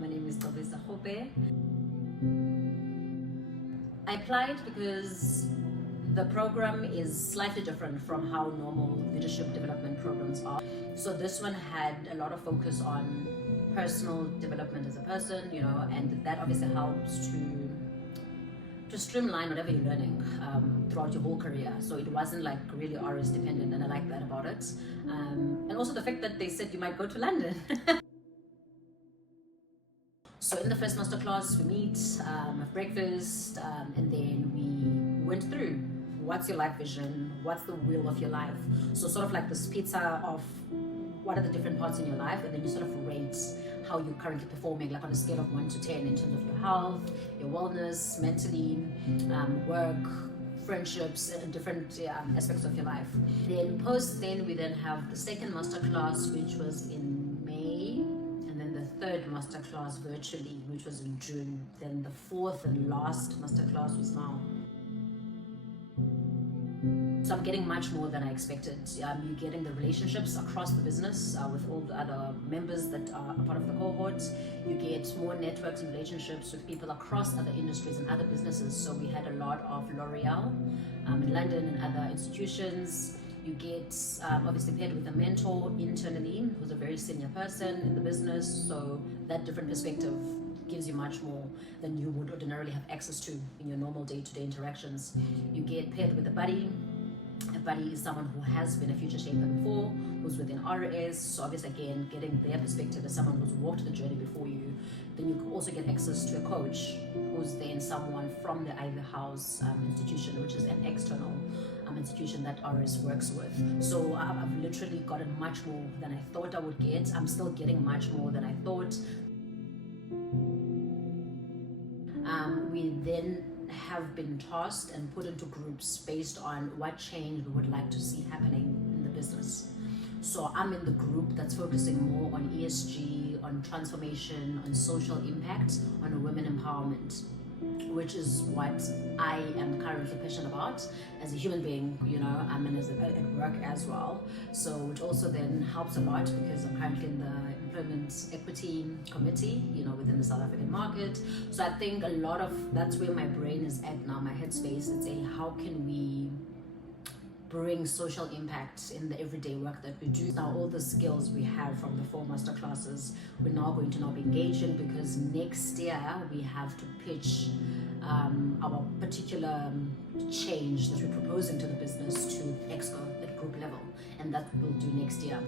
My name is Kgope. I applied because the program is slightly different from how normal leadership development programs are. So this one had a lot of focus on personal development as a person, and that obviously helps to streamline whatever you're learning throughout your whole career. So it wasn't like really RS dependent, and I like that about it. And also the fact that they said you might go to London. So in the first masterclass, we meet, have breakfast, and then we went through what's your life vision, what's the wheel of your life. So sort of like this pizza of what are the different parts in your life, and then you sort of rate how you're currently performing, like on a scale of 1 to 10 in terms of your health, your wellness, mentally, work, friendships, and different aspects of your life. Then we then have the second masterclass, which was in May, and then the third masterclass virtually, which was in June. Then the fourth and last masterclass was now. So I'm getting much more than I expected. You're getting the relationships across the business with all the other members that are a part of the cohort. You get more networks and relationships with people across other industries and other businesses. So we had a lot of L'Oreal in London and other institutions. You get obviously paired with a mentor internally who's a very senior person in the business. So that different perspective gives you much more than you would ordinarily have access to in your normal day-to-day interactions. You get paired with a buddy. A buddy is someone who has been a future shaper before, who's within RS, so obviously again getting their perspective as someone who's walked the journey before you. Then you also get access to a coach who's then someone from the Ivy House institution, which is an external institution that RS works with. So I've literally gotten much more than I thought I would get. I'm still getting much more than I thought. We then have been tasked and put into groups based on what change we would like to see happening in the business. So I'm in the group that's focusing more on ESG, on transformation, on social impact, on women empowerment, which is what I am currently passionate about as a human being, and as at work as well. So which also then helps a lot because I'm currently in the Employment Equity Committee, within the South African market. So I think a lot of that's where my brain is at now, my headspace. It's saying how can we bring social impact in the everyday work that we do. Now all the skills we have from the 4 master classes we're now going to be engaged in, because next year we have to pitch our particular change that we're proposing to the business to Exco at group level, and that we'll do next year.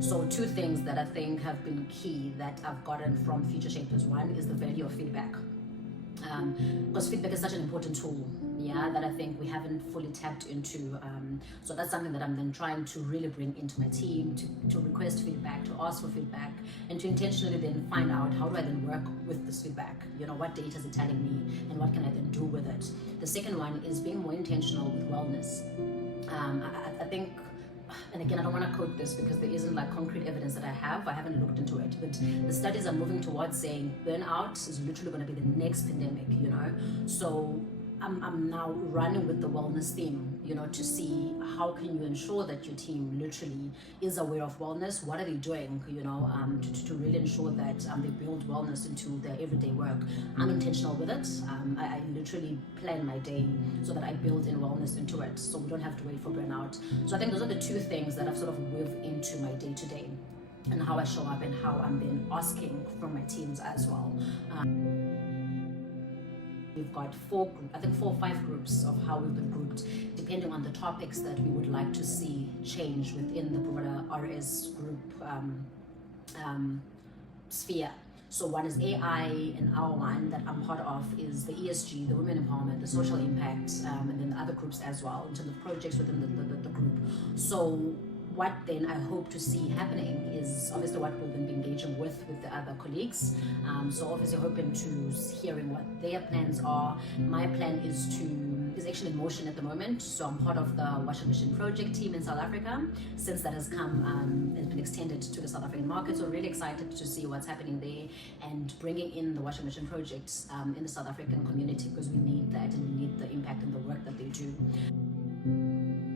So 2 things that I think have been key that I've gotten from Future Shapers. One is the value of feedback. Because feedback is such an important tool, that I think we haven't fully tapped into. So that's something that I'm then trying to really bring into my team, to request feedback, to ask for feedback, and to intentionally then find out how do I then work with this feedback. What data is it telling me, and what can I then do with it. The second one is being more intentional with wellness. I think, and again, I don't want to quote this because there isn't like concrete evidence that I haven't looked into it, but the studies are moving towards saying burnout is literally going to be the next pandemic, so I'm now running with the wellness theme, to see how can you ensure that your team literally is aware of wellness. What are they doing, to really ensure that they build wellness into their everyday work. I'm intentional with it. I literally plan my day so that I build in wellness into it, so we don't have to wait for burnout. So I think those are the 2 things that I've sort of weaved into my day-to-day and how I show up and how I'm been asking from my teams as well. We've got 4 or 5 groups of how we've been grouped, depending on the topics that we would like to see change within the broader RS group sphere. So one is AI, and our one that I'm part of is the ESG, the women empowerment, the social impact, and then the other groups as well in terms of projects within the group. So what then I hope to see happening is obviously what we'll then be engaging with the other colleagues. So obviously hoping to hearing what their plans are. My plan is actually in motion at the moment. So I'm part of the washing machine project team in South Africa since that has come and been extended to the South African market. So really excited to see what's happening there and bringing in the washing machine projects in the South African community, because we need that and we need the impact and the work that they do.